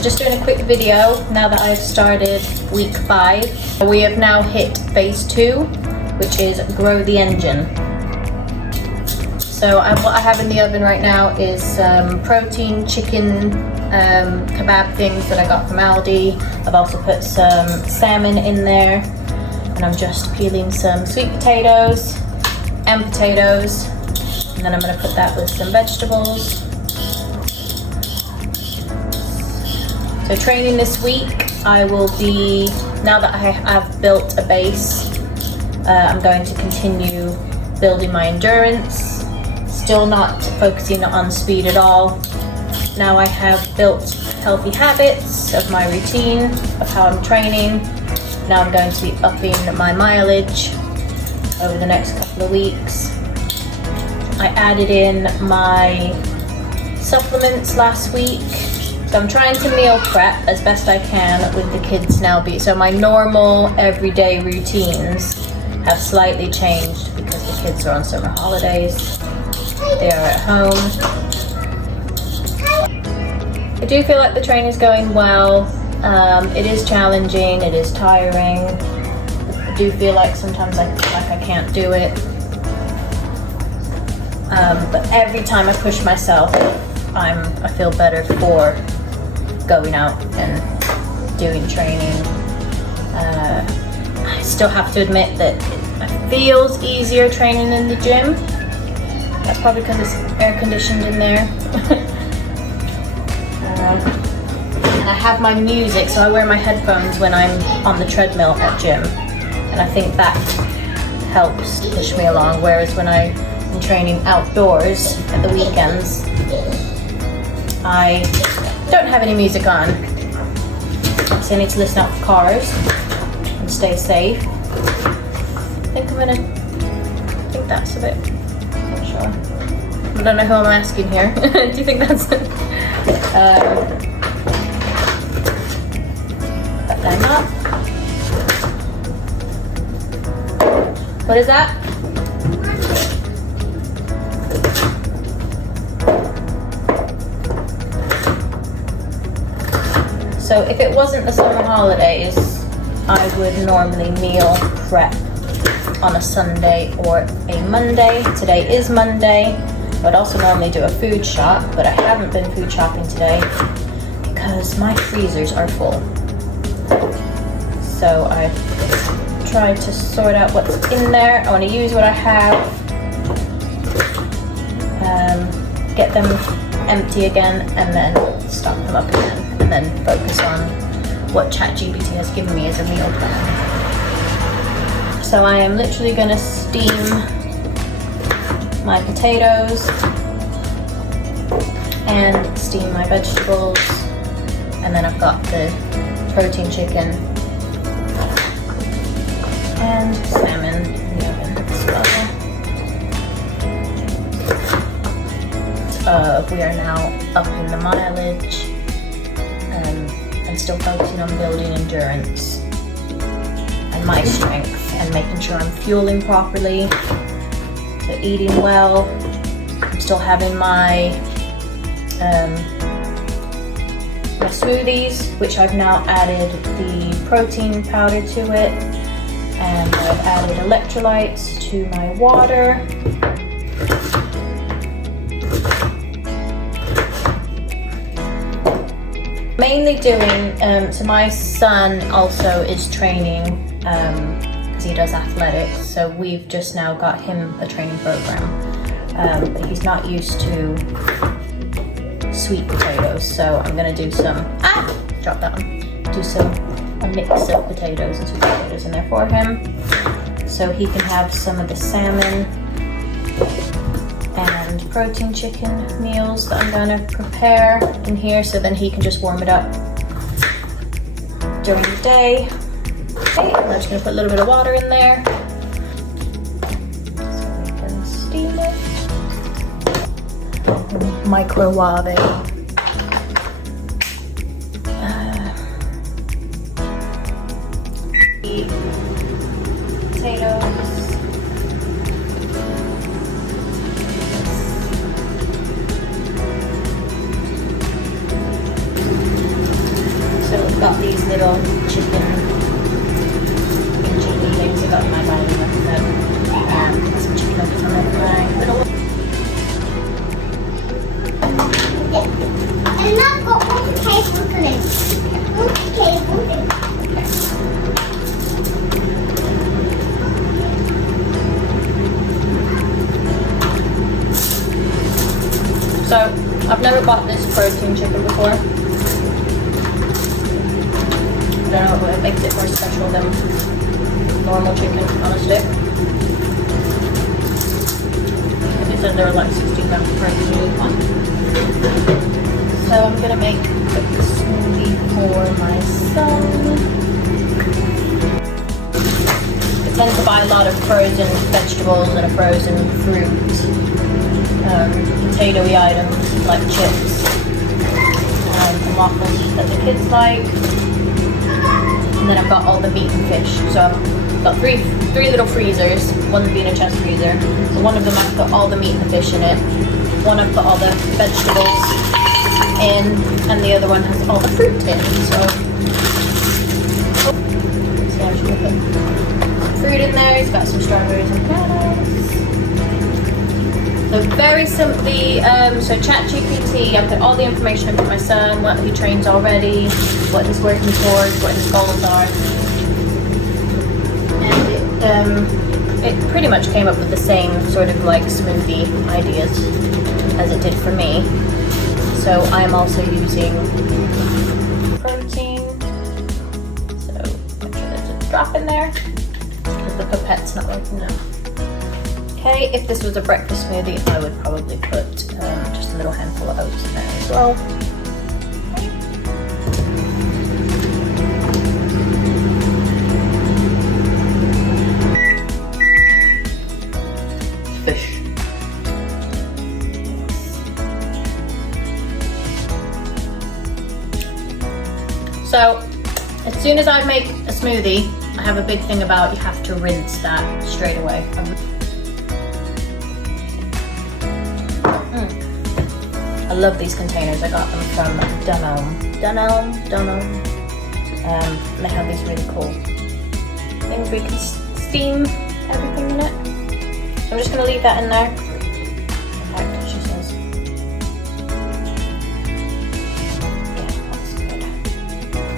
Just doing a quick video now that I've started week 5. We have now hit phase 2, which is grow the engine. So what I have in the oven right now is some protein chicken kebab things that I got from Aldi. I've also put some salmon in there, and I'm just peeling some sweet potatoes and potatoes, and then I'm going to put that with some vegetables. So training this week, I will be, now that I have built a base, I'm going to continue building my endurance, still not focusing on speed at all. Now I have built healthy habits of my routine, of how I'm training. Now I'm going to be upping my mileage over the next couple of weeks. I added in my supplements last week. So I'm trying to meal prep as best I can with the kids now. So my normal everyday routines have slightly changed because the kids are on summer holidays. They are at home. I do feel like the training is going well. It is challenging, it is tiring. I do feel like sometimes I can't do it. But every time I push myself, I feel better for going out and doing training. I still have to admit that it feels easier training in the gym. That's probably because it's air conditioned in there. And I have my music, so I wear my headphones when I'm on the treadmill at gym, and I think that helps push me along, whereas when I'm training outdoors at the weekends, I don't have any music on, so I need to listen out for cars and stay safe. I think that's a bit, not sure. I don't know who I'm asking here. Do you think that's it? Put them up. What is that? So if it wasn't the summer holidays, I would normally meal prep on a Sunday or a Monday. Today is Monday. I would also normally do a food shop, but I haven't been food shopping today because my freezers are full. So I tried to sort out what's in there. I want to use what I have, get them empty again, and then stock them up again, and then focus on what ChatGPT has given me as a meal plan. So I am literally going to steam my potatoes and steam my vegetables, and then I've got the protein chicken and salmon in the oven as well. We are now upping the mileage and still focusing on building endurance and my strength, and making sure I'm fueling properly, so eating well. I'm still having my my smoothies, which I've now added the protein powder to it, and I've added electrolytes to my water. Mainly doing, so my son also is training because he does athletics, so we've just now got him a training program, but he's not used to sweet potatoes, so I'm gonna do some, drop that one, a mix of potatoes and sweet potatoes in there for him, so he can have some of the salmon and protein chicken meals that I'm gonna prepare in here, so then he can just warm it up during the day. Okay, I'm just gonna put a little bit of water in there so we can steam it. Microwave. Potatoes. So we've got these little chicken chili things I got in my bag. Some chicken nuggets on my little. And I've got one tablespoon. So, I've never bought this protein chicken before. I don't know what makes it more special than normal chicken on a stick. It said there were like 16 grams of protein in one. So I'm gonna make a smoothie for my son. I tend to buy a lot of frozen vegetables and a frozen fruit. Potatoey items like chips and waffles that the kids like. And then I've got all the meat and fish. So I've got three little freezers, one being a chest freezer. So one of them I've got all the meat and the fish in it. One I've got all the vegetables in, and the other one has all the fruit in. So I'm just gonna put fruit in there. It's got some strawberries and bananas. So very simply, so ChatGPT, I put all the information in for my son, what he trains already, what he's working towards, what his goals are. And it pretty much came up with the same sort of like smoothie ideas as it did for me. So I'm also using protein. So make sure there's a drop in there, because the pipette's not working now. Okay, if this was a breakfast smoothie, I would probably put just a little handful of oats in there as well. Fish. So, as soon as I make a smoothie, I have a big thing about you have to rinse that straight away. I love these containers. I got them from Dunelm. And they have these really cool things where you can steam everything in it. So I'm just going to leave that in there. In fact, she says. Yeah, that's good.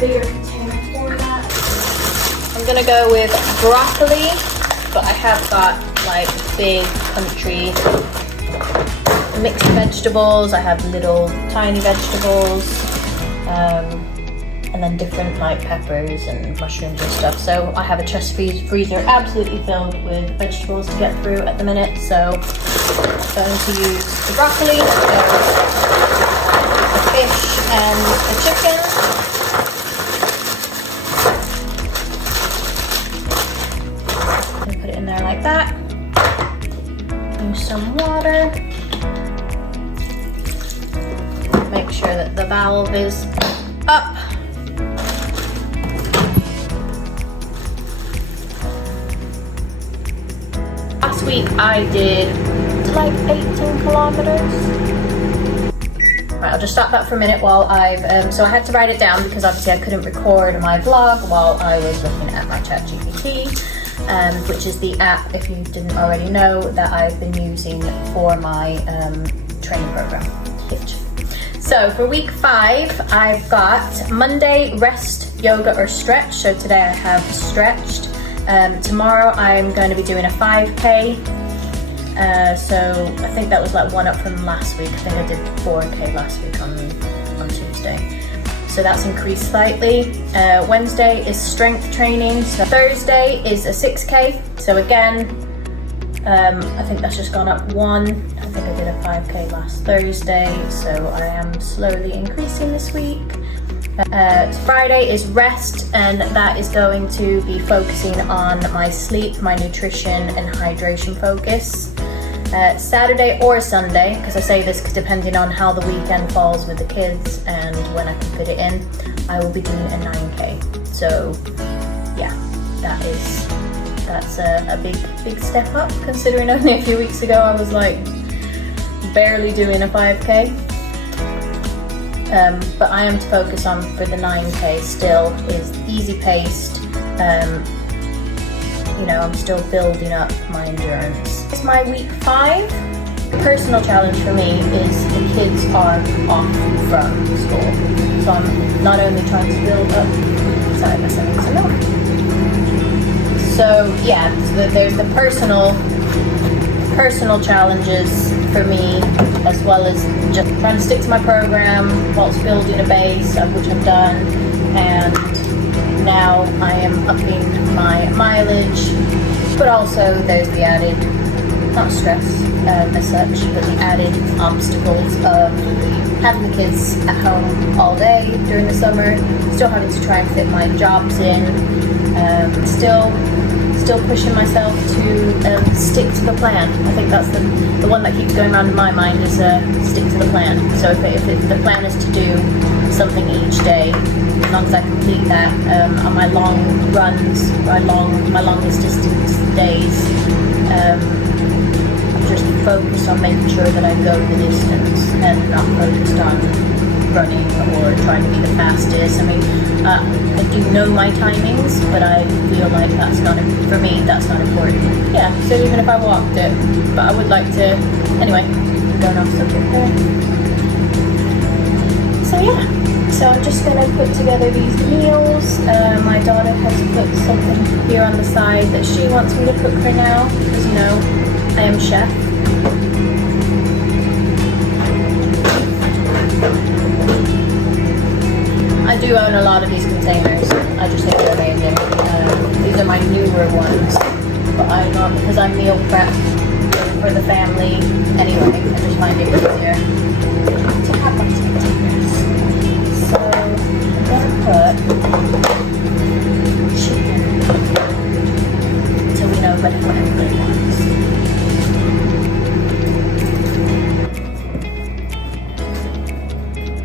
Bigger container for that. I'm going to go with broccoli, but I have got like big country mixed vegetables. I have little tiny vegetables, and then different like peppers and mushrooms and stuff. So I have a chest freezer absolutely filled with vegetables to get through at the minute. So I'm going to use the broccoli, the fish and the chicken. And put it in there like that. Use some water. Make sure that the valve is up. Last week I did like 18 kilometers. Right, I'll just stop that for a minute while so I had to write it down because obviously I couldn't record my vlog while I was looking at my ChatGPT, which is the app, if you didn't already know, that I've been using for my training program. So for week 5, I've got Monday, rest, yoga or stretch. So today I have stretched. Tomorrow I'm going to be doing a 5K. So I think that was like one up from last week. I think I did 4K last week on Tuesday. So that's increased slightly. Wednesday is strength training. So Thursday is a 6K. So again, I think that's just gone up 1. I think I did a 5K last Thursday, so I am slowly increasing this week. Friday is rest, and that is going to be focusing on my sleep, my nutrition, and hydration focus. Saturday or Sunday, because I say this depending on how the weekend falls with the kids and when I can fit it in, I will be doing a 9K. So yeah, that's a big step up, considering only a few weeks ago I was like barely doing a 5K. But I am to focus on for the 9K still is easy paced. You know, I'm still building up my endurance. It's my week 5. The personal challenge for me is the kids are off from school. So I'm not only trying to build up, sorry, I'm messing with some milk. So yeah, so there's the personal challenges for me, as well as just trying to stick to my program whilst building a base, of which I've done, and now I am upping my mileage, but also there's the added, not stress as such, but the added obstacles of having the kids at home all day during the summer, still having to try and fit my jobs in, still pushing myself to stick to the plan. I think that's the one that keeps going around in my mind is stick to the plan. So if the plan is to do something each day, as long as I complete that on my long runs, my longest distance days, I'm just focused on making sure that I go the distance and not focused on running or trying to be the fastest. I mean, I do know my timings, but I feel like that's not, for me, that's not important. Yeah, so even if I walked it, but I would like to, anyway, I'm going off subject there. So yeah, so I'm just gonna put together these meals. My daughter has put something here on the side that she wants me to cook her now, because you know, I am chef. I do own a lot of these containers. I just think they're amazing. These are my newer ones, but I know because I meal prep for the family anyway. I just find it easier to have my containers. So I'm gonna put chicken so we know what everybody wants.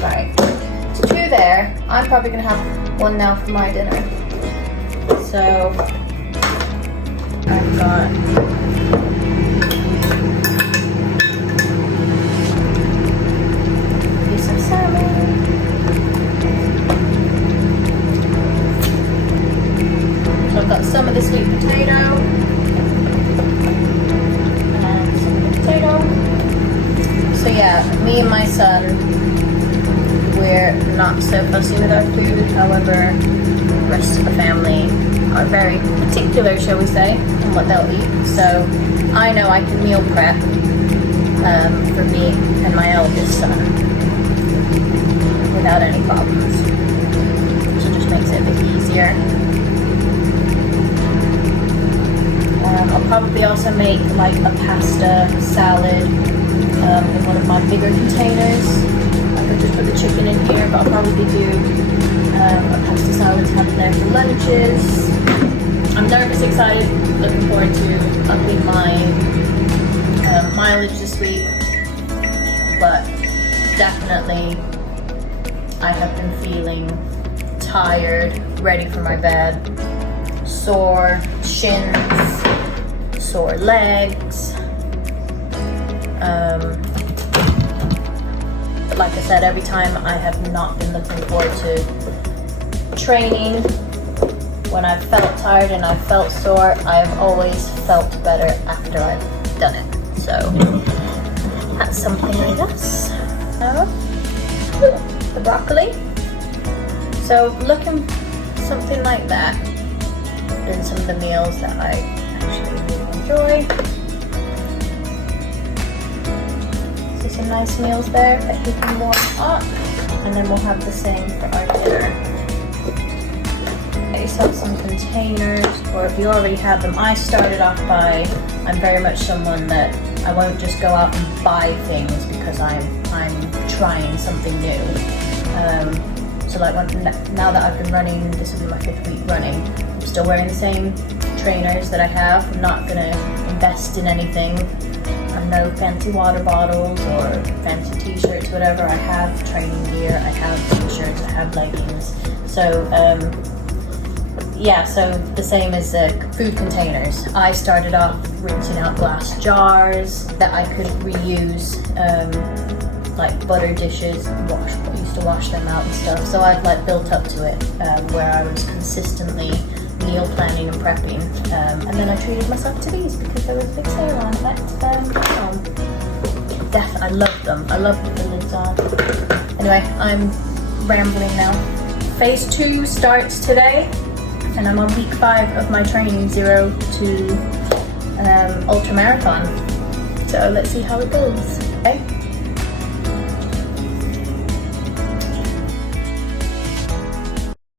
Right. There, I'm probably gonna have one now for my dinner. So I've got some salmon, so I've got some of the sweet potato and some of the potato. So yeah, me and my son, we're not so fussy with our food. However, the rest of the family are very particular, shall we say, on what they'll eat. So I know I can meal prep for me and my eldest son without any problems. So it just makes it a bit easier. I'll probably also make like a pasta salad in one of my bigger containers. Just put the chicken in here, but I'll probably do a pasta salad to have there for lunches. I'm nervous, excited, looking forward to upping my mileage this week, but definitely I have been feeling tired, ready for my bed, sore shins, sore legs. Like I said, every time I have not been looking forward to training, when I've felt tired and I've felt sore, I've always felt better after I've done it. So that's something I guess. The broccoli. So looking something like that. Doing some of the meals that I actually really enjoy. Some nice meals there that he can warm up, and then we'll have the same for our dinner. Get yourself some containers, or if you already have them. I started off by, I'm very much someone that I won't just go out and buy things because I'm trying something new. So like now that I've been running, this will be my 5th week running, I'm still wearing the same trainers that I have. I'm not gonna invest in anything. I have no fancy water bottles or fancy t-shirts, whatever. I have training gear, I have t-shirts, I have leggings. So yeah, so the same as the food containers. I started off rinsing out glass jars that I could reuse, like butter dishes, used to wash them out and stuff. So I've like built up to it, where I was consistently meal planning and prepping, and then I treated myself to these because there was a big sale on it at I love them. I love with the lids on. Anyway, I'm rambling now. Phase 2 starts today, and I'm on week 5 of my training, 0 to Ultramarathon. So let's see how it goes. Okay.